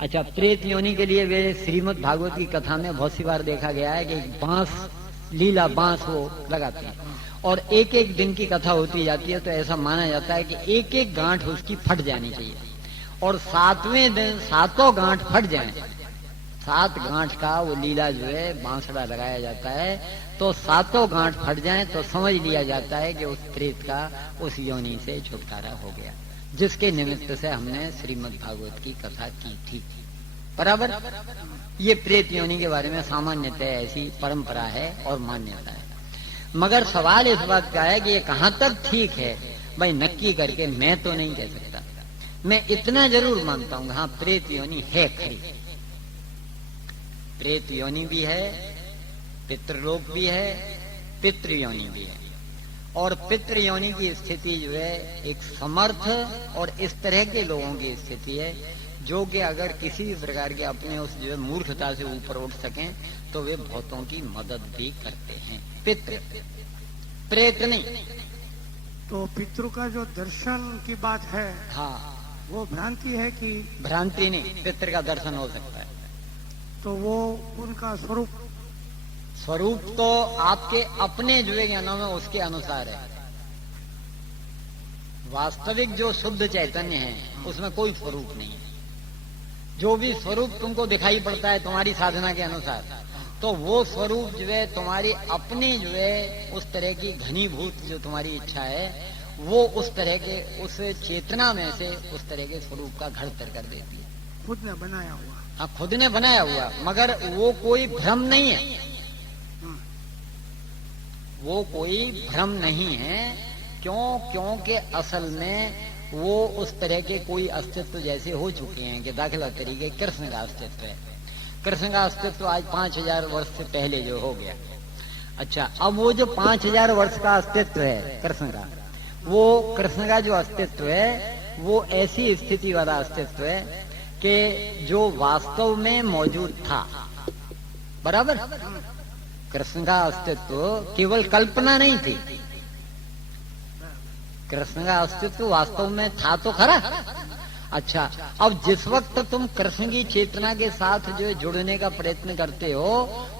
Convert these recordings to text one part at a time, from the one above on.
अच्छा, प्रेत योनि के लिए वे श्रीमद् भागवत की कथा में बहुत सी बार देखा गया है कि बांस, लीला बांस वो लगाते हैं और एक एक दिन की कथा होती जाती है, तो ऐसा माना जाता है कि एक एक गांठ उसकी फट जानी चाहिए और 7वें दिन 7 गांठ फट जाएं, 7 गांठ का वो लीला जो है बांसड़ा लगाया जाता है, तो 7 गांठ फट जाएं तो समझ लिया जाता है कि उस प्रेत का उस योनि से छुटकारा हो गया, जिसके निमित्त से हमने श्रीमद् भागवत की कथा की थी। बराबर। ये प्रेत योनि के बारे में सामान्यतः ऐसी परंपरा है और मान्यता है। मगर सवाल इस बात का है कि ये कहां तक ठीक है, भाई नक्की करके मैं तो नहीं कह सकता। मैं इतना जरूर मानता हूं, हाँ प्रेत योनि है खरी, प्रेत योनि भी है, पितृलोक भी है, पितृयोनि भी है। और पितृयोनि की स्थिति जो है एक समर्थ और इस तरह के लोगों की स्थिति है जो कि अगर किसी भी प्रकार के अपने उस जो है मूर्खता से ऊपर उठ सकें तो वे भूतों की मदद भी करते हैं। पितृ, प्रेत नहीं। तो पितृ का जो दर्शन की बात है, हाँ, वो भ्रांति है कि? भ्रांति नहीं, पितृ का दर्शन हो सकता है। तो वो उनका स्वरूप तो आपके अपने जो है ज्ञानों में उसके अनुसार है। वास्तविक जो शुद्ध चैतन्य है उसमें कोई स्वरूप नहीं है। जो भी स्वरूप तुमको दिखाई पड़ता है तुम्हारी साधना के अनुसार, तो वो स्वरूप जो है तुम्हारी अपनी जो है उस तरह की घनीभूत जो तुम्हारी इच्छा है वो उस तरह के उस चेतना में से उस तरह के स्वरूप का घड़तर कर देती है। खुद ने बनाया हुआ। हाँ, खुद ने बनाया हुआ, मगर वो कोई भ्रम नहीं है, वो कोई भ्रम नहीं है। क्योंकि असल में वो उस तरह के कोई अस्तित्व जैसे हो चुके हैं कि दाखिला तरीके कृष्ण का अस्तित्व है। कृष्ण का अस्तित्व आज 5000 वर्ष से पहले जो हो गया। अच्छा, अब वो जो 5000 वर्ष का अस्तित्व है कृष्ण का, वो कृष्ण का जो अस्तित्व है वो ऐसी स्थिति वाला अस्तित्व है कि जो वास्तव में मौजूद था। बराबर। कृष्ण का अस्तित्व केवल कल्पना नहीं थी, कृष्ण का अस्तित्व वास्तव में था तो खरा। अच्छा, अब जिस वक्त तुम कृष्ण की चेतना के साथ जो जुड़ने का प्रयत्न करते हो,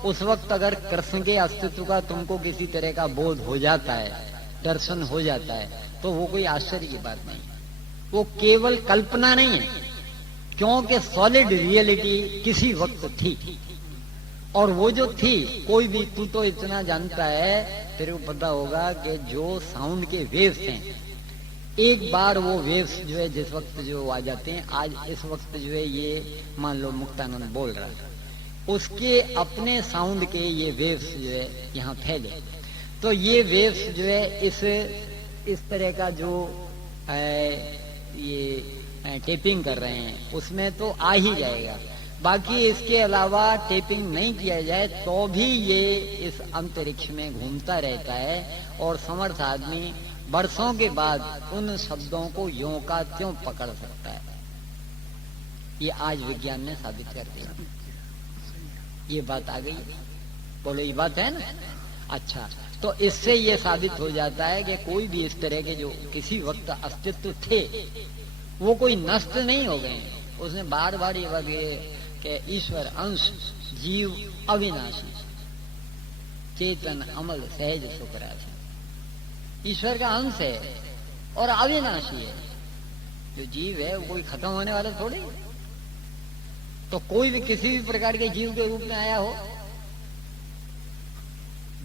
उस वक्त अगर कृष्ण के अस्तित्व का तुमको किसी तरह का बोध हो जाता है, दर्शन हो जाता है, तो वो कोई आश्चर्य की बात नहीं, वो केवल कल्पना नहीं है, क्योंकि सॉलिड रियलिटी किसी वक्त थी। और वो जो थी, कोई भी, तू तो इतना जानता है, तेरे को पता होगा कि जो साउंड के वेव्स हैं, एक बार वो वेव्स जो है जिस वक्त जो आ जाते हैं, आज इस वक्त जो है ये मान लो मुक्तानंद बोल रहा है, उसके अपने साउंड के ये वेव्स जो है यहाँ फैले, तो ये वेव्स जो है इस तरह का जो ये टेपिंग कर रहे हैं उसमें तो आ ही जाएगा। बाकी इसके अलावा टेपिंग नहीं किया जाए तो भी ये इस अंतरिक्ष में घूमता रहता है और समर्थ आदमी बरसों के बाद उन शब्दों को यों का त्यों पकड़ सकता है। ये आज विज्ञान ने साबित कर दिया। ये बात आ गई, बोलो ये बात है ना। अच्छा, तो इससे ये साबित हो जाता है कि कोई भी इस तरह के जो किसी वक्त अस्तित्व थे वो कोई नष्ट नहीं हो गए। उसने बार बार ये बात कि ईश्वर अंश जीव अविनाशी चेतन अमल सहज सुखराशि, ईश्वर का अंश है और अविनाशी है। जो जीव है वो कोई खत्म होने वाला थोड़ी, तो कोई भी किसी भी प्रकार के जीव के रूप में आया हो,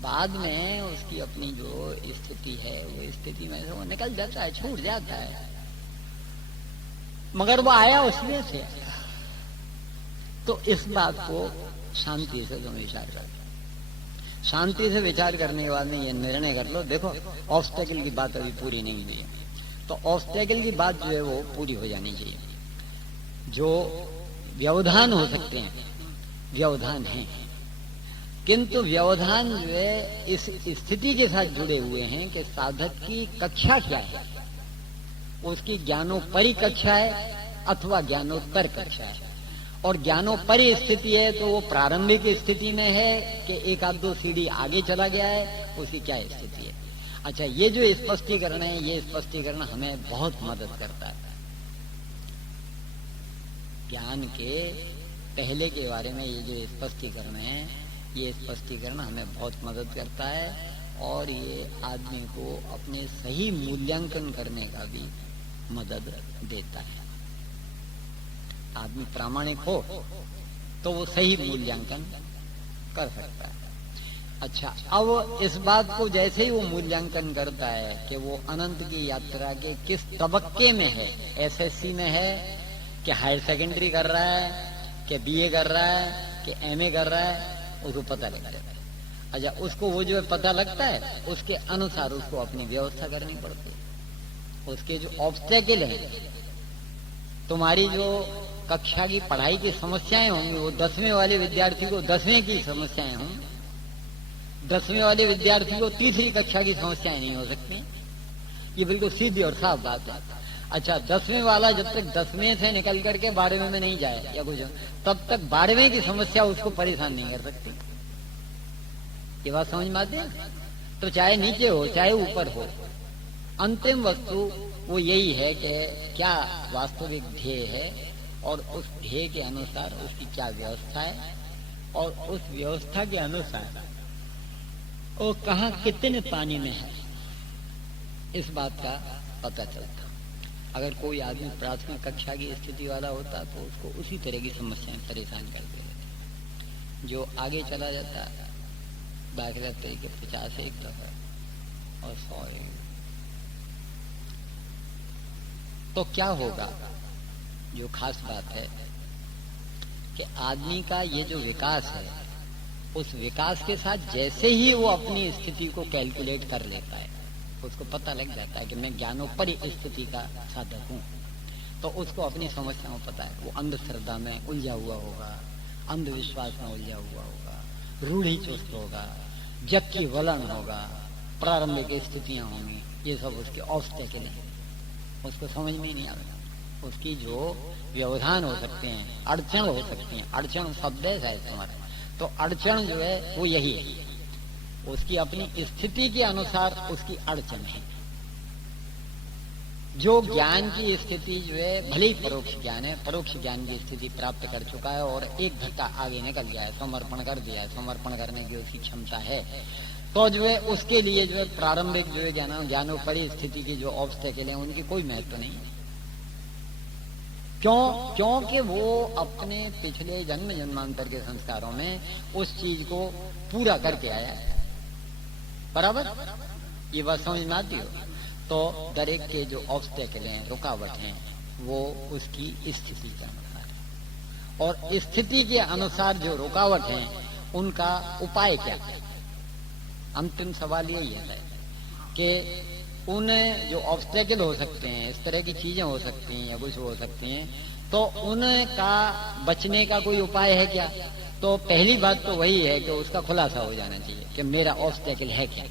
बाद में उसकी अपनी जो स्थिति है वो स्थिति में से वो निकल जाता है, छूट जाता है, मगर वो आया उसमें से। तो इस बात को शांति से तुम विचार कर, शांति से विचार करने के बाद में ये निर्णय कर लो। देखो, ऑब्स्टेकल की बात अभी पूरी नहीं हुई है, तो ऑब्स्टेकल की बात जो है वो पूरी हो जानी चाहिए। जो व्यवधान हो सकते हैं, व्यवधान है, किंतु व्यवधान जो है इस स्थिति के साथ जुड़े हुए हैं कि साधक की कक्षा क्या है, उसकी ज्ञानोपरि कक्षा है अथवा ज्ञानोत्तर कक्षा है। और ज्ञानोपरि स्थिति है तो वो प्रारंभिक स्थिति में है कि एक आध दो सीढ़ी आगे चला गया है, उसकी क्या स्थिति है। अच्छा, ये जो स्पष्टीकरण है, ये स्पष्टीकरण हमें बहुत मदद करता है। ज्ञान के पहले के बारे में ये जो स्पष्टीकरण है, ये स्पष्टीकरण हमें बहुत मदद करता है और ये आदमी को अपने सही मूल्यांकन करने का भी मदद देता है। आदमी प्रामाणिक हो तो वो सही मूल्यांकन कर सकता है। अच्छा, अब इस बात को जैसे ही वो मूल्यांकन करता है कि वो अनंत की यात्रा के किस तबक्के में है, एसएससी में है कि हायर सेकेंडरी कर रहा है कि बीए कर रहा है कि एमए कर रहा है, उसको पता लग जाता है। अच्छा, उसको वो जो है पता लगता है, उसके अनुसार उसको अपनी व्यवस्था करनी पड़ती है। उसके जो ऑब्स्टेकल हैं, तुम्हारी जो कक्षा की पढ़ाई की समस्याएं होंगी, वो 10वीं वाले विद्यार्थी को 10वीं की समस्याएं होंगी, 10वीं वाले विद्यार्थी को तीसरी कक्षा की समस्याएं नहीं हो सकती। ये बिल्कुल सीधी और साफ बात है। अच्छा, 10वीं वाला जब तक 10वीं से निकल करके 12वीं में नहीं जाए या कुछ, तब तक 12वीं की समस्या उसको परेशान नहीं कर सकती। ये बात समझ में आती है? तो चाहे नीचे हो चाहे ऊपर हो, अंतिम वस्तु वो यही है कि क्या वास्तविक ध्येय है और उस ध्येय के अनुसार उसकी क्या व्यवस्था है और उस व्यवस्था के अनुसार वो कहाँ कितने पानी में है, इस बात का पता चलता। अगर कोई आदमी प्राथमिक कक्षा की स्थिति वाला होता तो उसको उसी तरह की समस्याएं परेशान करते रहते। जो आगे चला जाता, दाखिला तरीके 50 एक दफा और 100 एक, तो क्या होगा? जो खास बात है कि आदमी का ये जो विकास है, उस विकास के साथ जैसे ही वो अपनी स्थिति को कैलकुलेट कर लेता है, उसको पता लग जाता है कि मैं ज्ञानोपरि स्थिति का साधक हूँ, तो उसको अपनी समस्याओं पता है। वो अंधश्रद्धा में उलझा हुआ होगा, अंधविश्वास में उलझा हुआ होगा, रूढ़ी चुस्त होगा, जग की वलन होगा, प्रारंभिक स्थितियां होंगी, ये सब उसके ऑब्स्टेकल हैं, उसको समझ में ही नहीं आएगा। उसकी जो व्यवधान हो सकते हैं, अड़चन हो सकती हैं, अड़चन शब्द है शायद तुम्हारा, तो अड़चन जो है वो यही है, उसकी अपनी स्थिति के अनुसार उसकी अड़चन है। जो ज्ञान की स्थिति जो है, भले ही परोक्ष ज्ञान है, परोक्ष ज्ञान की स्थिति प्राप्त कर चुका है और एक घंटा आगे निकल गया है, समर्पण कर दिया है, समर्पण करने की उसकी क्षमता है, तो जो है उसके लिए जो है प्रारंभिक जो है ज्ञानोपरि स्थिति की जो ऑब्स्टेकल है उनकी कोई महत्व नहीं है। क्यों? क्योंकि वो अपने पिछले जन्म जन्मांतर के संस्कारों में उस चीज को पूरा करके आया है। बराबर? ये बात समझ में आती हो? तो दरेक के जो ऑब्स्टेकल हैं, रुकावट हैं, वो उसकी स्थिति के अनुसार है और स्थिति के अनुसार जो रुकावट हैं उनका उपाय क्या है? अंतिम सवाल यही है कि उन जो ऑब्स्टेकल हो सकते हैं, इस तरह की चीजें हो सकती हैं या कुछ हो सकती हैं, तो उनका बचने का कोई उपाय है क्या? तो पहली बात तो वही है कि उसका खुलासा हो जाना चाहिए कि मेरा ऑब्स्टेकल है क्या।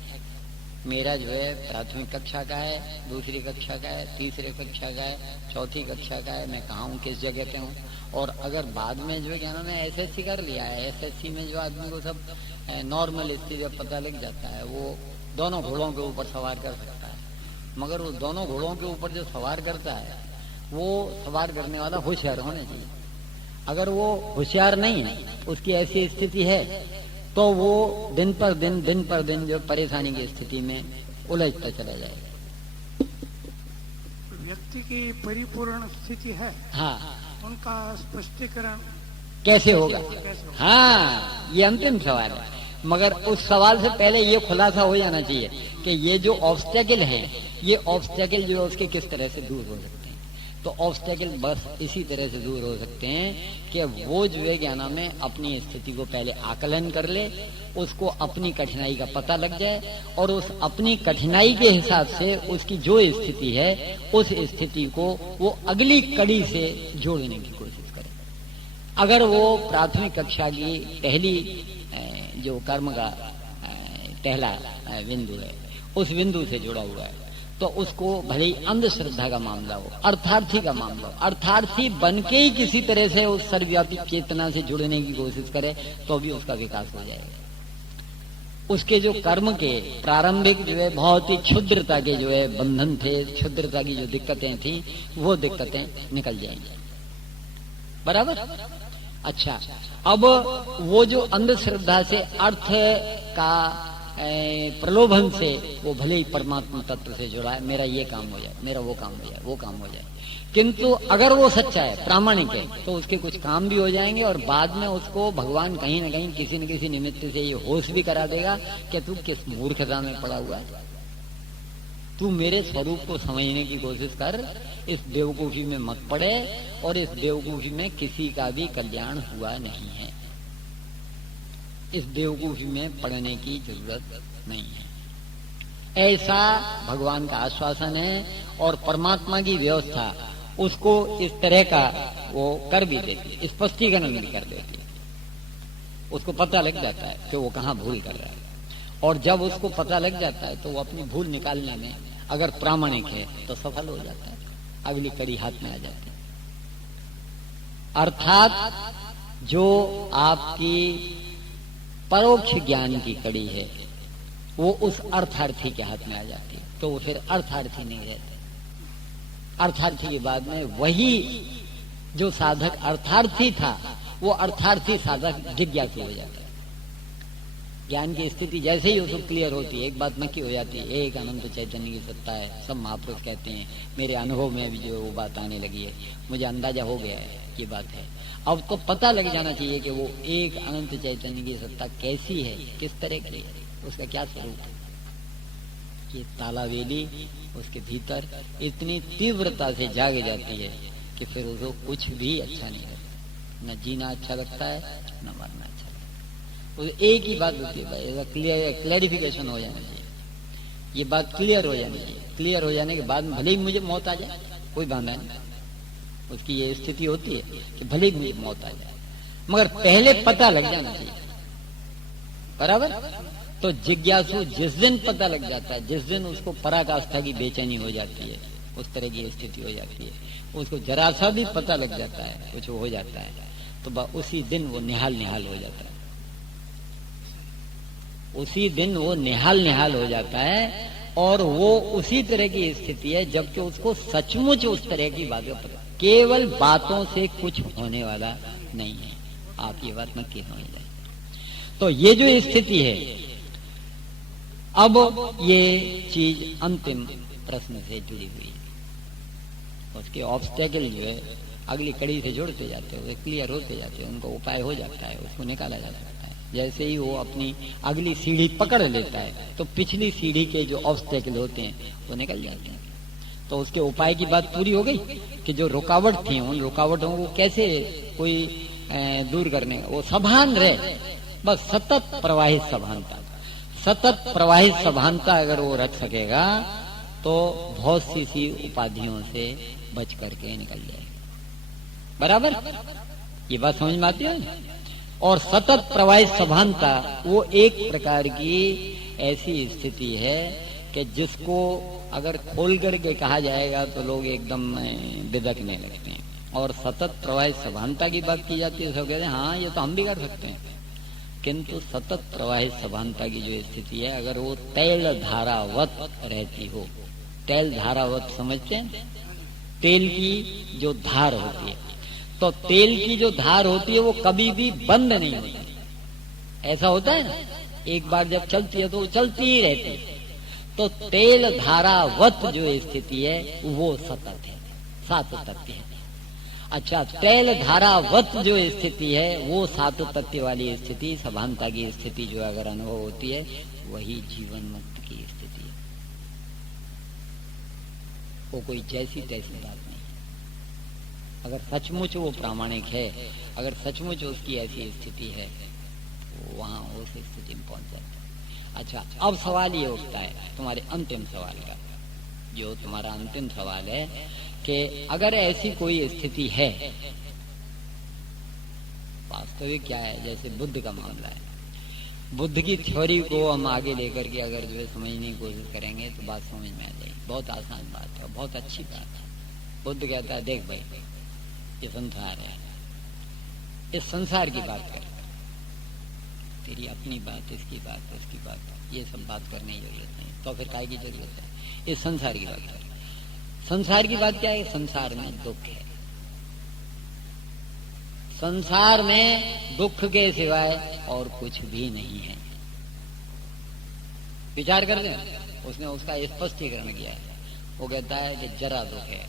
मेरा जो है प्राथमिक कक्षा का है, दूसरी कक्षा का है, तीसरी कक्षा का है, चौथी कक्षा का है, मैं कहाँ हूँ, किस जगह पे हूँ। और अगर बाद में जो है क्या नाम है एसएससी कर लिया है, एसएससी में जो आदमी को सब नॉर्मल स्थिति जब पता लग जाता है, वो दोनों घोड़ों के ऊपर सवार कर सकता है। मगर वो दोनों घोड़ों के ऊपर जो सवार करता है, वो सवार करने वाला होशियार होना चाहिए। अगर वो होशियार नहीं है, उसकी ऐसी स्थिति है, तो वो दिन पर दिन जो परेशानी की स्थिति में उलझता चला जाएगा। व्यक्ति की परिपूर्ण स्थिति है, हाँ, उनका स्पष्टीकरण कैसे होगा? हाँ, ये अंतिम सवाल है। मगर उस सवाल से पहले ये खुलासा हो जाना चाहिए कि ये जो ऑब्स्टेकल है, ये ऑब्स्टेकल जो है उसके किस तरह से दूर हो सकते हैं। तो ऑब्स्टेकल बस इसी तरह से दूर हो सकते हैं कि वो जो है क्या नाम है अपनी स्थिति को पहले आकलन कर ले, उसको अपनी कठिनाई का पता लग जाए और उस अपनी कठिनाई के हिसाब से उसकी जो स्थिति है उस स्थिति को वो अगली कड़ी से जोड़ने की कोशिश करे। अगर वो प्राथमिक कक्षा की पहली जो कर्म का पहला बिंदु है, उस बिंदु से जुड़ा हुआ है, तो उसको भले ही अंधश्रद्धा का मामला हो, अर्थार्थी का मामला हो, अर्थार्थी बन के ही किसी तरह से उस सर्वव्यापी चेतना से जुड़ने की कोशिश करे, तो भी उसका विकास हो जाएगा। उसके जो कर्म के प्रारंभिक जो है बहुत ही क्षुद्रता के जो है बंधन थे, क्षुद्रता की जो दिक्कतें थी, वो दिक्कतें निकल जाएंगी। बराबर। अच्छा, अब वो जो अंधश्रद्धा से अर्थ का प्रलोभन से वो भले ही परमात्मा तत्व से जुड़ा है, मेरा ये काम हो जाए, मेरा वो काम हो जाए, वो काम हो जाए, किंतु अगर वो सच्चा है, प्रामाणिक है, तो उसके कुछ काम भी हो जाएंगे और बाद में उसको भगवान कहीं ना कहीं किसी न किसी निमित्त से ये होश भी करा देगा कि तू किस मूर्खता में पड़ा हुआ है, तू मेरे स्वरूप को समझने की कोशिश कर, इस बेवकूफी में मत पड़े, और इस बेवकूफी में किसी का भी कल्याण हुआ नहीं है, इस बेवकूफी में पड़ने की जरूरत नहीं है। ऐसा भगवान का आश्वासन है, और परमात्मा की व्यवस्था उसको इस तरह का वो कर भी देती है, स्पष्टीकरण भी कर देती है, उसको पता लग जाता है कि वो कहाँ भूल कर रहा है, और जब उसको पता लग जाता है तो वो अपनी भूल निकालने में अगर प्रामाणिक है तो सफल हो जाता है, अगली कड़ी हाथ में आ जाती है। अर्थात जो आपकी परोक्ष ज्ञान की कड़ी है वो उस अर्थार्थी के हाथ में आ जाती है, तो वो फिर अर्थार्थी नहीं रहते। अर्थार्थी के बाद में वही जो साधक अर्थार्थी था वो अर्थार्थी साधक जिज्ञासु हो जाता है। ज्ञान की स्थिति जैसे ही उसको क्लियर होती है, एक बात नक्की हो जाती है, एक अनंत चैतन्य की सत्ता है, सब महापुरुष कहते हैं, मेरे अनुभव में भी जो वो बात आने लगी है, मुझे अंदाजा हो गया है ये बात है। अब तो पता लग जाना चाहिए कि वो एक अनंत चैतन्य की सत्ता कैसी है, किस तरह की है, उसका क्या स्वरूप है। ये तालावेली उसके भीतर इतनी तीव्रता से जाग जाती है कि फिर उसको कुछ भी अच्छा नहीं लगता, न जीना अच्छा लगता है न मरना अच्छा लगता है। एक ही बात होती है भाई, क्लैरिफिकेशन हो जाना चाहिए, ये बात क्लियर हो जानी चाहिए। क्लियर हो जाने के बाद भले ही मुझे मौत आ जाए कोई बांधा नहीं, उसकी ये स्थिति होती है कि भले ही मुझे मौत आ जाए, मगर पहले पता लग जाना चाहिए, बराबर। तो जिज्ञासु जिस दिन पता लग जाता है, जिस दिन उसको पराकाष्ठा की बेचैनी हो जाती है, उस तरह की स्थिति हो जाती है, उसको जरा सा भी पता लग जाता है, कुछ हो जाता है, तो उसी दिन वो निहाल निहाल हो जाता है, उसी दिन वो निहाल निहाल हो जाता है। और वो उसी तरह की स्थिति है जबकि उसको सचमुच उस तरह की बातें पता, केवल बातों से कुछ होने वाला नहीं है, आप ये बात नक्की समझ जाए। तो ये जो स्थिति है, अब ये चीज अंतिम प्रश्न से जुड़ी हुई है, उसके ऑब्स्टेकल जो है अगली कड़ी से जुड़ते जाते हैं, क्लियर होते जाते हैं, उनका उपाय हो जाता है, उसको निकाला जा सकता है। जैसे ही वो अपनी अगली सीढ़ी पकड़ लेता है तो पिछली सीढ़ी के जो ऑब्स्टेकल होते हैं वो निकल जाते हैं। तो उसके उपाय की बात पूरी हो गई कि जो रुकावट थी उन रुकावटों को कैसे कोई दूर करने, वो सभान रहे, बस सतत प्रवाहित सभानता, सतत प्रवाहित सभानता अगर वो रख सकेगा तो बहुत सी उपाधियों से बच करके निकल जाएगा, बराबर। ये बात समझ में आती है। और सतत प्रवाहित सभानता वो एक प्रकार की ऐसी स्थिति है कि जिसको अगर खोल करके कहा जाएगा तो लोग एकदम बिदकने लगते हैं। और सतत प्रवाहित सभानता की बात की जाती है, सब कहते हैं हाँ ये तो हम भी कर सकते हैं, किंतु सतत प्रवाहित सभानता की जो स्थिति है, अगर वो तैल धारावत रहती हो, तैल धारावत समझते हैं, तेल की जो धार होती है, तो तेल की जो धार होती है वो कभी भी बंद नहीं होती। ऐसा होता है ना, एक बार जब चलती है तो वो चलती ही रहती है। तो तेल धारावत जो स्थिति है वो सतत है, सातत्य है। अच्छा, तेल धारावत जो स्थिति है वो सातत्य वाली स्थिति, सभानता की स्थिति जो अगर अनुभव होती है वही जीवन मुक्त की स्थिति है। वो कोई जैसी तैसी बात नहीं। अगर सचमुच वो प्रामाणिक है, अगर सचमुच उसकी ऐसी स्थिति है तो वहां उस स्थिति में पहुंच जाता है। अच्छा, अब सवाल ये उठता है तुम्हारे अंतिम सवाल का, जो तुम्हारा अंतिम सवाल है कि अगर ऐसी कोई स्थिति है, वास्तविक क्या है, जैसे बुद्ध का मामला है, बुद्ध की थ्योरी को हम आगे लेकर के अगर जो है समझने की कोशिश करेंगे तो बात समझ में आ जाएगी। बहुत आसान बात है, बहुत अच्छी बात है। बुद्ध कहता है देख भाई ये संसार है, इस संसार की बात कर, तेरी अपनी बात, इसकी बात, इसकी बात, ये सब बात करने की जरूरत नहीं, तो फिर काय की जरूरत है, इस संसार की बात कर। संसार की बात क्या है, संसार में दुख है, संसार में दुख के सिवाय और कुछ भी नहीं है। विचार कर ले, उसने उसका स्पष्टीकरण किया है। वो कहता है कि जरा दुख है,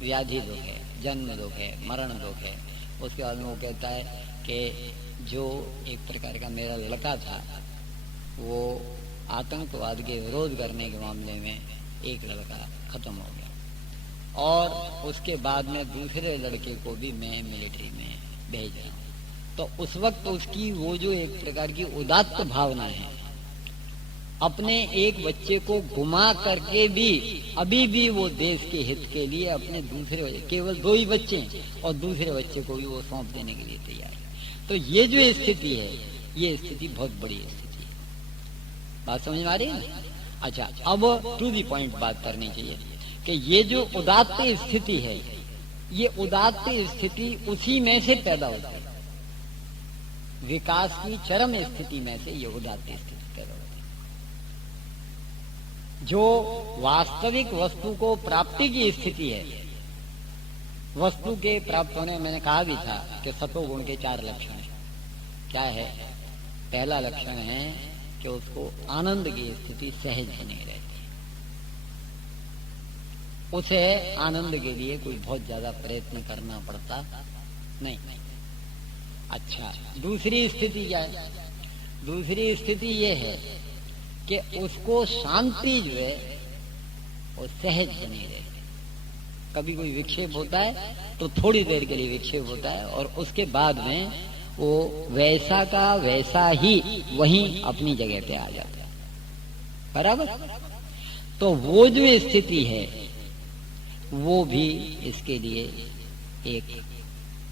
व्याधि दुख है, जन्म दुख है, मरण दुख है। उसके बाद में वो कहता है कि जो एक प्रकार का मेरा लड़का था वो आतंकवाद के विरोध करने के मामले में एक लड़का खत्म हो गया और उसके बाद में दूसरे लड़के को भी मैं मिलिट्री में भेज रहा हूँ। तो उस वक्त उसकी वो जो एक प्रकार की उदात्त भावना है, अपने एक बच्चे को गुमा करके भी अभी भी वो देश के हित के लिए अपने दूसरे बच्चे, केवल 2 ही बच्चे हैं और दूसरे बच्चे को भी वो सौंप देने के लिए तैयार है। तो ये जो स्थिति है, ये स्थिति बहुत बड़ी स्थिति है। बात समझ में आ रही है ना? अच्छा, अब टू दी पॉइंट बात करनी चाहिए कि ये जो उदात्त स्थिति है, ये उदात्त स्थिति उसी में से पैदा होती है। विकास की चरम स्थिति में से ये उदात्त स्थिति पैदा होती है। जो वास्तविक वस्तु को प्राप्ति की स्थिति है, वस्तु के प्राप्त होने, मैंने कहा भी था कि सतोगुण के 4 लक्षण हैं। क्या है? पहला लक्षण है कि उसको आनंद की स्थिति सहज बनी रहती है, उसे आनंद के लिए कोई बहुत ज्यादा प्रयत्न करना पड़ता नहीं। अच्छा, दूसरी स्थिति क्या है? दूसरी स्थिति ये है कि उसको शांति जो है वो सहज बनी रहती है। कभी कोई विक्षेप होता है तो थोड़ी देर के लिए विक्षेप होता है और उसके बाद में वो वैसा का वैसा ही वहीं अपनी जगह पे आ जाता है। बराबर? तो वो जो स्थिति है वो भी इसके लिए एक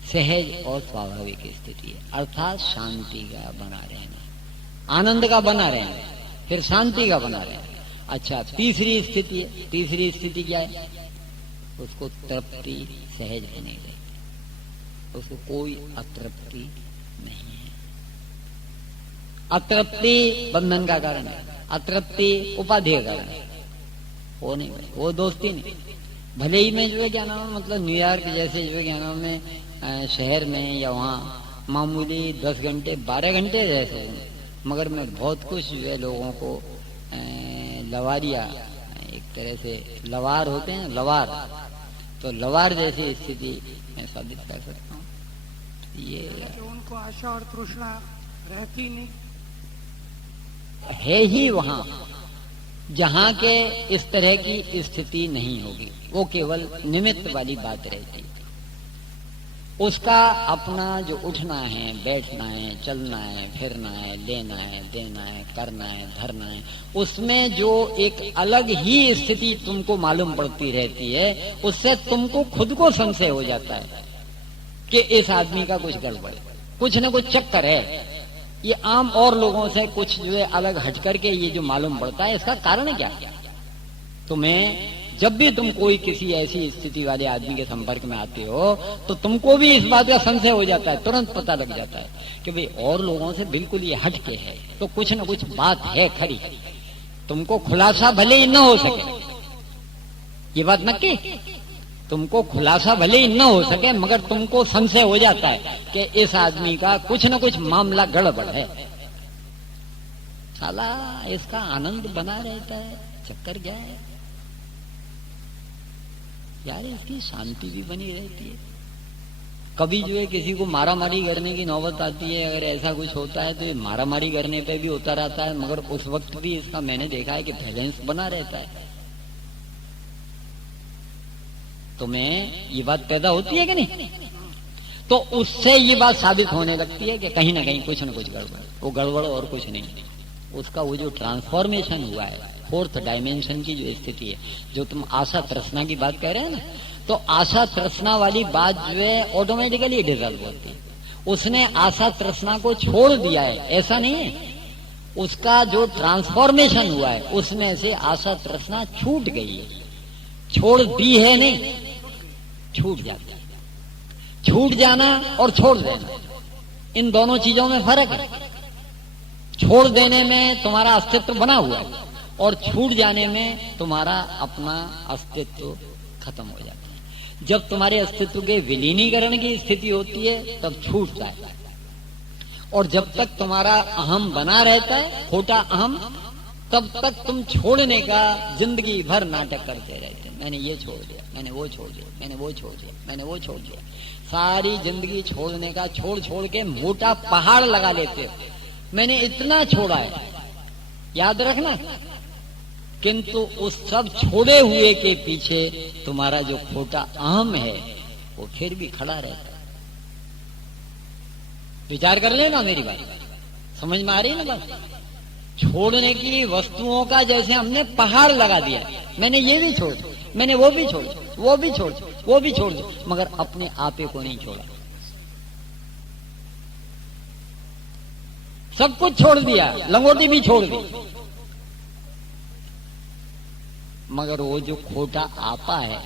सहज और स्वाभाविक स्थिति है, अर्थात शांति का बना रहना, आनंद का बना रहना, फिर शांति का बना रहना। अच्छा, तीसरी स्थिति है। तीसरी स्थिति क्या है? उसको तृप्ति सहज बनी रहती, उसको कोई अतृप्ति नहीं है। अतृप्ति बंधन का कारण है, अतृप्ति उपाधि का कारण है। वो नहीं, वो दोस्ती नहीं। भले ही में जो है क्या नाम, मतलब न्यूयॉर्क जैसे जो है क्या नाम में शहर में या वहाँ मामूली 10 घंटे 12 घंटे रह सकूँ, मगर मैं बहुत कुछ जो है लोगों को लवारिया, एक तरह से लवार होते हैं, लवार, तो लवार जैसी स्थिति मैं साबित कर सकता हूँ। ये उनको आशा और तृष्णा रहती नहीं है ही वहाँ जहाँ के इस तरह की स्थिति नहीं होगी, वो केवल निमित्त वाली बात रहती। उसका अपना जो उठना है, बैठना है, चलना है, फिरना है, लेना है, देना है, करना है, धरना है, उसमें जो एक अलग ही स्थिति तुमको मालूम पड़ती रहती है, उससे तुमको खुद को संशय हो जाता है कि इस आदमी का कुछ गड़बड़, कुछ न कुछ चक्कर है। ये आम और लोगों से कुछ जो है अलग हट करके ये जो मालूम पड़ता है, इसका कारण क्या? तुम्हें जब भी तुम कोई किसी ऐसी स्थिति वाले आदमी के संपर्क में आते हो तो तुमको भी इस बात का संशय हो जाता है, तुरंत पता लग जाता है कि भाई और लोगों से बिल्कुल ये हट के है, तो कुछ न कुछ बात है खरी। तुमको खुलासा भले ही न हो सके, ये बात नक्की, तुमको खुलासा भले ही न हो सके, मगर तुमको संशय हो जाता है कि इस आदमी का कुछ न कुछ मामला गड़बड़ है। साला इसका आनंद बना रहता है, चक्कर क्या है यार, इसकी शांति भी बनी रहती है। कभी जो है किसी को मारामारी करने की नौबत आती है, अगर ऐसा कुछ होता है तो ये मारामारी करने पे भी होता रहता है, मगर उस वक्त भी इसका मैंने देखा है कि बैलेंस बना रहता है। तुम्हें ये बात पैदा होती है कि नहीं? तो उससे ये बात साबित होने लगती है कि कहीं ना कहीं कुछ न कुछ गड़बड़, वो गड़बड़ और कुछ नहीं, उसका वो जो ट्रांसफॉर्मेशन हुआ है, 4th डायमेंशन की जो स्थिति है, जो तुम आशा तृष्णा की बात कह रहे हैं ना, तो आशा तृष्णा वाली बात जो है ऑटोमेटिकली डिजॉल्व होती है। उसने आशा तृष्णा को छोड़ दिया है, ऐसा नहीं है, उसका जो ट्रांसफॉर्मेशन हुआ है उसमें से आशा तृष्णा छूट गई है, छोड़ दी है नहीं, छूट जाती है। छूट जाना और छोड़ देना, इन दोनों चीजों में फर्क है। छोड़ देने में तुम्हारा अस्तित्व बना हुआ है और छूट जाने में तुम्हारा अपना अस्तित्व खत्म हो जाता है। जब तुम्हारे अस्तित्व के विलीनीकरण की स्थिति होती है तब छूटता है, और जब तक तुम्हारा अहम बना रहता है, खोटा अहम, तब तक तुम छोड़ने का जिंदगी भर नाटक करते रहते हैं। मैंने ये छोड़ दिया, मैंने वो छोड़ दिया, मैंने वो छोड़ दिया, मैंने वो छोड़ दिया। सारी जिंदगी छोड़ने का छोड़ छोड़ के मोटा पहाड़ लगा लेते हो, मैंने इतना छोड़ा है, याद रखना। किंतु उस सब छोड़े हुए के पीछे तुम्हारा जो खोटा अहम है वो फिर भी खड़ा रहता है। विचार कर लेना, मेरी बात समझ में आ रही है ना बात? छोड़ने की वस्तुओं का जैसे हमने पहाड़ लगा दिया, मैंने ये भी छोड़, मैंने वो भी छोड़, वो भी छोड़, वो भी छोड़, मगर अपने आपे को नहीं छोड़ा। सब कुछ छोड़ दिया, लंगोटी भी छोड़ दी, मगर वो जो खोटा आपा है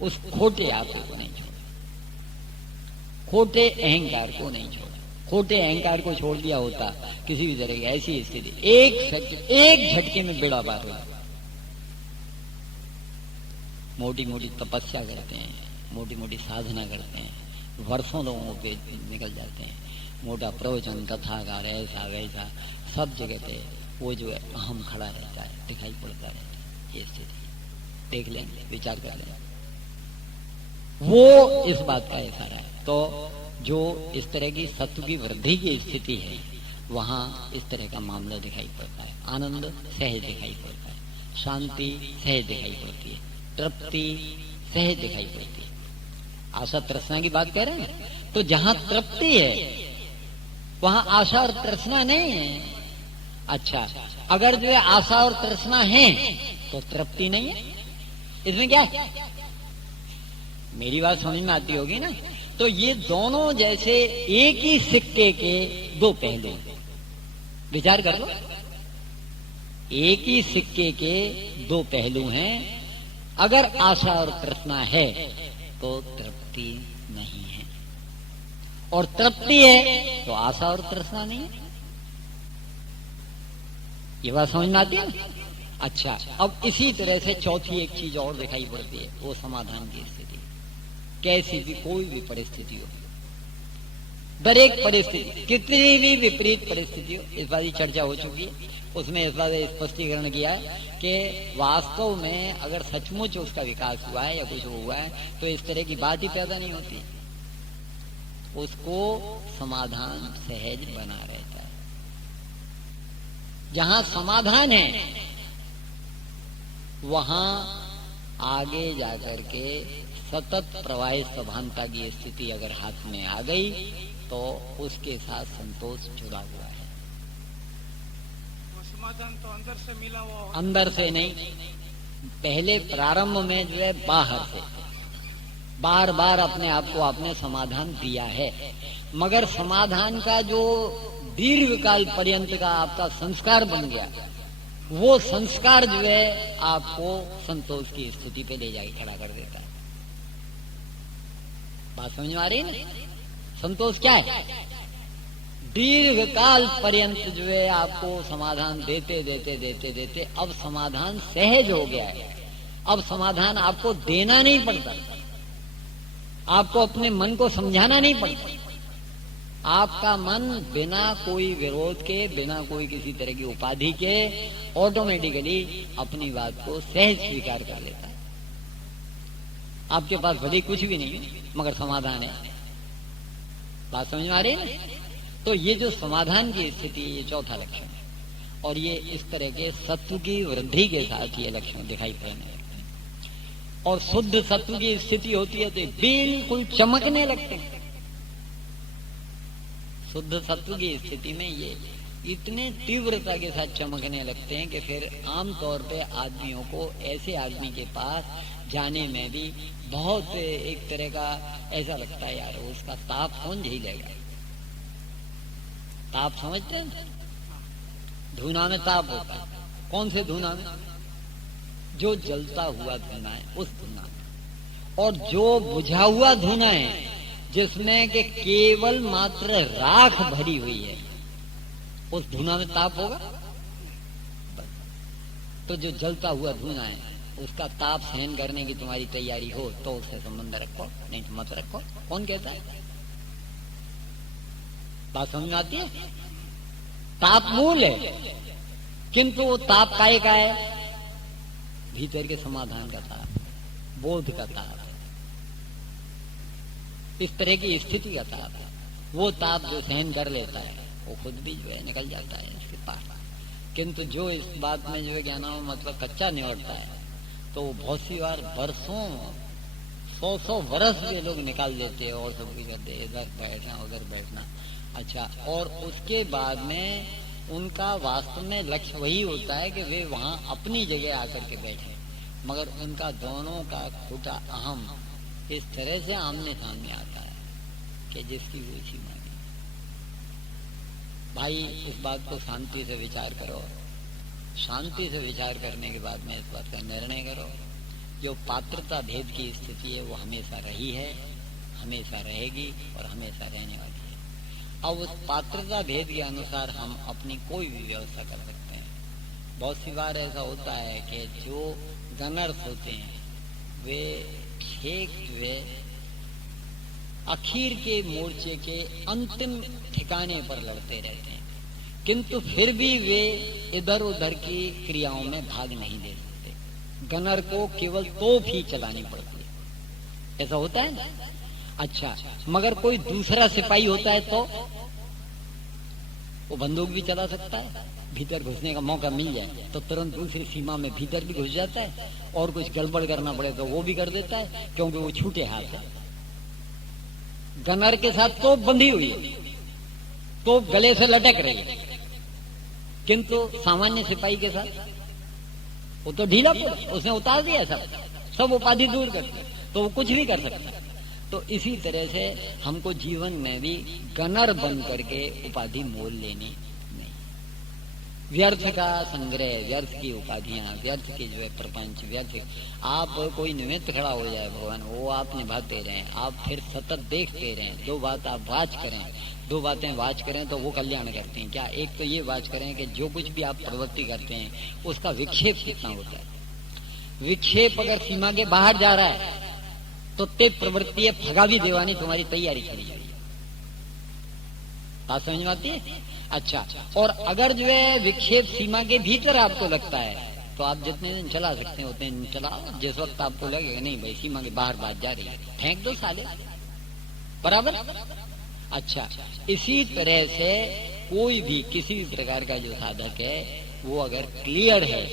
उस खोटे आपे को नहीं छोड़ा, खोटे अहंकार को नहीं छोड़ा। खोटे अहंकार को छोड़ दिया होता किसी भी तरह की ऐसी स्थिति एक झटके में बेड़ा पार हो। मोटी मोटी तपस्या करते हैं, मोटी मोटी साधना करते हैं, वर्षों लोगों पे निकल जाते हैं, मोटा प्रवचन कथाकार ऐसा वैसा सब जगह पे वो जो है अहम खड़ा रहता है, दिखाई पड़ता रहता है। ये स्थिति देख लेंगे, विचार कर लेंगे, वो इस बात का इशारा है। तो जो इस तरह की सत्व की वृद्धि की स्थिति है वहां इस तरह का मामला दिखाई पड़ता है। आनंद सहज दिखाई पड़ता है, शांति सहज दिखाई पड़ती है, तृप्ति सहज दिखाई पड़ती है। आशा तृष्णा की बात कह रहे हैं, तो जहां तृप्ति है वहां आशा और तृष्णा नहीं है। अच्छा, अगर जो है आशा और तृष्णा है तो तृप्ति नहीं है, इसमें क्या है? मेरी बात समझ में आती होगी ना? तो ये दोनों जैसे एक ही सिक्के के दो पहलू, विचार कर लो, एक ही सिक्के के दो पहलू हैं। अगर आशा और तृष्णा है तो तृप्ति नहीं है, और तृप्ति है तो आशा और तृष्णा नहीं है। ये बात समझ में आती है ना? अच्छा, अब इसी तरह से चौथी एक चीज और दिखाई पड़ती है, वो समाधान की स्थिति। कैसी भी कोई भी परिस्थिति हो, दरेक परिस्थिति, कितनी भी विपरीत परिस्थिति हो, इस बात की चर्चा हो चुकी है, उसमें इस बात स्पष्टीकरण किया है कि वास्तव में अगर सचमुच उसका विकास हुआ है या कुछ हुआ है तो इस तरह की बात ही पैदा नहीं होती, उसको समाधान सहज बना रहता है। जहां समाधान है वहां आगे जाकर के सतत प्रवाही सभानता की स्थिति अगर हाथ में आ गई तो उसके साथ संतोष जुड़ा हुआ है। समाधान तो अंदर से मिला हुआ, अंदर से नहीं, पहले प्रारंभ में जो है बाहर से बार बार अपने आप को आपने समाधान दिया है, मगर समाधान का जो दीर्घकाल पर्यंत का आपका संस्कार बन गया, वो संस्कार जो है आपको संतोष की स्थिति पे ले जाके खड़ा कर देता है। बात समझ में आ रही है ना? संतोष क्या है? दीर्घकाल पर्यंत जो है आपको समाधान देते देते देते देते अब समाधान सहज हो गया है। अब समाधान आपको देना नहीं पड़ता, आपको अपने मन को समझाना नहीं पड़ता। आपका मन बिना कोई विरोध के, बिना कोई किसी तरह की उपाधि के ऑटोमेटिकली अपनी बात को सहज स्वीकार कर लेता है। आपके पास भले कुछ भी नहीं है मगर समाधान है। बात समझ में आ रही है ना? तो ये जो समाधान की स्थिति, ये चौथा लक्षण है, और ये इस तरह के सत्व की वृद्धि के साथ ये लक्षण दिखाई पड़ने लगते हैं। और शुद्ध सत्व की स्थिति होती है तो बिल्कुल चमकने लगते हैं। शुद्ध सत्व की स्थिति में ये इतने तीव्रता के साथ चमकने लगते हैं कि फिर आमतौर पे आदमियों को, ऐसे आदमी के पास जाने में भी बहुत एक तरह का ऐसा लगता है, यार उसका ताप कौन झेलेगा। ताप समझते हैं? धुना में ताप होता है। कौन से धुना में? जो जलता हुआ धुना है उस धुना में, और जो बुझा हुआ धुना है जिसमें कि केवल मात्र राख भरी हुई है, उस धुना में ताप होगा। तो जो जलता हुआ धुना है उसका ताप सहन करने की तुम्हारी तैयारी हो तो उससे संबंध रखो, नहीं तो मत रखो। कौन कहता है? बात समझ में आती है? ताप मूल है, किंतु वो ताप काय का है? भीतर के समाधान का ताप, बोध का ताप है, इस तरह की स्थिति का ताप है। वो ताप जो सहन कर लेता है वो खुद भी जो है निकल जाता है इसके पार। किंतु जो इस बात में जो है क्या नाम मतलब कच्चा निकलता है तो बहुत सी बार बरसों 100 वर्ष भी लोग निकाल देते हैं और सब कुछ करते, इधर बैठना उधर बैठना। अच्छा, और उसके बाद में उनका वास्तव में लक्ष्य वही होता है कि वे वहां अपनी जगह आकर के बैठे, मगर उनका दोनों का खोटा अहम इस तरह से आमने सामने आता है कि जिसकी वो सीमा नहीं। भाई इस बात को शांति से विचार करो, शांति से विचार करने के बाद में इस बात का निर्णय करो। जो पात्रता भेद की स्थिति है वो हमेशा रही है, हमेशा रहेगी और हमेशा रहने वाली है। अब उस पात्रता भेद के अनुसार हम अपनी कोई भी व्यवस्था कर सकते हैं। बहुत सी बार ऐसा होता है कि जो गनर्स होते हैं वे ठीक वे आखिर के मोर्चे के अंतिम ठिकाने पर लड़ते रहते हैं, किंतु फिर भी वे इधर उधर की क्रियाओं में भाग नहीं ले सकते। गनर को केवल तोप ही चलानी पड़ती है, ऐसा होता है ना? अच्छा, मगर कोई दूसरा सिपाही होता है तो वो बंदूक भी चला सकता है, भीतर घुसने का मौका मिल जाए तो तुरंत दूसरी सीमा में भीतर भी घुस जाता है, और कुछ गड़बड़ करना पड़े तो वो भी कर देता है, क्योंकि वो छूटे हाथ है। गनर के साथ तोप बंधी हुई है, तोप गले से लटक रही है, किंतु सामान्य सिपाही के साथ वो तो ढीला पड़ा, उसने उतार दिया सब उपाधि दूर कर दी, तो वो कुछ भी कर सकता है। तो इसी तरह से हमको जीवन में भी गनर बन करके उपाधि मोल लेनी नहीं। व्यर्थ का संग्रह, व्यर्थ की उपाधियां, व्यर्थ की जो है प्रपंच, व्यर्थ आप कोई निमित्त खड़ा हो जाए भगवान, वो आप निभाते रहें, आप फिर सतत देखते रहें। दो बात आप वाच करें, दो बातें वाच करें तो वो कल्याण करती हैं। क्या? एक तो ये वाच करें कि जो कुछ भी आप प्रवृत्ति करते हैं उसका विक्षेप कितना होता है। विक्षेप अगर सीमा के बाहर जा रहा है तो ते प्रवृत्ति है भगा भी देवानी तुम्हारी तैयारी करी जाएगी। बात समझ में आती है? अच्छा, और अगर जो है विक्षेप सीमा के भीतर आपको लगता है तो आप जितने दिन चला सकते हैं उतने दिन चलाओ। जिस वक्त आपको लगेगा नहीं भाई सीमा के बाहर बात जा रही है, फेंक दो साले, बराबर। अच्छा, इसी तरह से कोई भी किसी भी प्रकार का जो साधक है वो अगर क्लियर है,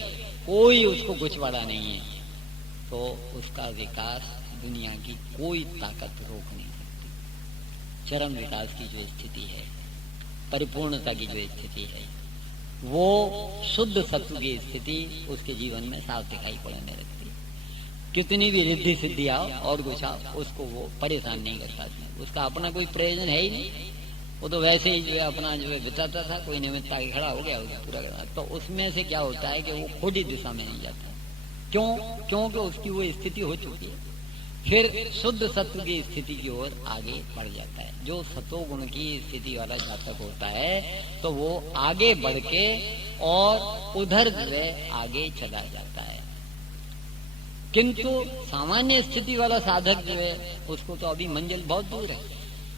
कोई उसको गुचवाड़ा नहीं है, तो उसका विकास दुनिया की कोई ताकत रोक नहीं सकती। चरम विकास की जो स्थिति है, परिपूर्णता की जो स्थिति है, वो शुद्ध सत्व की स्थिति उसके जीवन में साफ दिखाई पड़ने लगती है। कितनी भी रिद्धि सिद्धि आओ और कुछ आओ, उसको वो परेशान नहीं कर पाती। उसका अपना कोई प्रयोजन है ही नहीं, वो तो वैसे ही जो है अपना जो है बिताता था, कोई निमित्त आगे खड़ा हो गया उसको पूरा करना। तो उसमें से क्या होता है कि वो खोटी दिशा में नहीं जाता। क्यों? क्योंकि उसकी वो स्थिति हो चुकी है। फिर शुद्ध सत्व की स्थिति की ओर आगे बढ़ जाता है। जो सतोगुण की स्थिति वाला जातक होता है तो वो आगे बढ़ के और उधर जो है आगे चला जाता है। किंतु सामान्य स्थिति वाला साधक जो है उसको तो अभी मंजिल बहुत दूर है,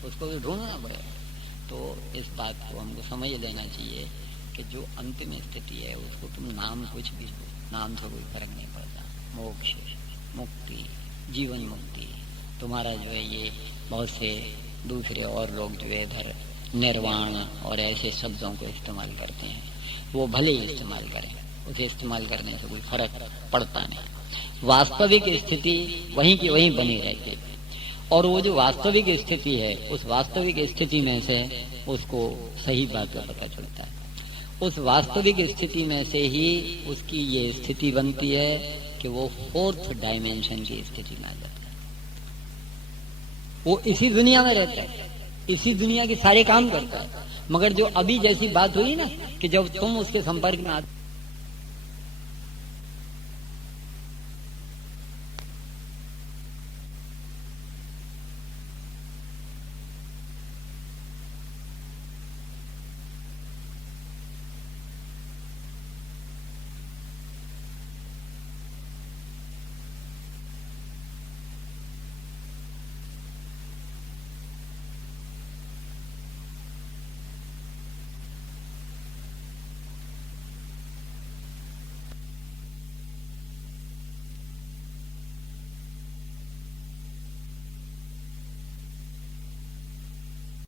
उसको तो ढूंढना पड़ेगा। तो इस बात को हमको समझ लेना चाहिए कि जो अंतिम स्थिति है उसको तुम नाम कुछ भी हो, नाम से कोई फर्क नहीं पड़ता। मोक्ष, मुक्ति, जीवन मुक्ति, तुम्हारा जो है ये बहुत से दूसरे और लोग जो है इधर निर्वाण और ऐसे शब्दों को इस्तेमाल करते हैं, वो भले ही इस्तेमाल करें, उसे इस्तेमाल करने से कोई फर्क पड़ता नहीं। वास्तविक स्थिति वहीं की वहीं बनी रहती है, और वो जो वास्तविक स्थिति है उस वास्तविक स्थिति में से उसको सही बात का पता चलता है। उस वास्तविक स्थिति में से ही उसकी ये स्थिति बनती है कि वो फोर्थ डायमेंशन की स्थिति में आ जाता है। वो इसी दुनिया में रहता है, इसी दुनिया के सारे काम करता है, मगर जो अभी जैसी बात हुई ना कि जब तुम उसके संपर्क में आते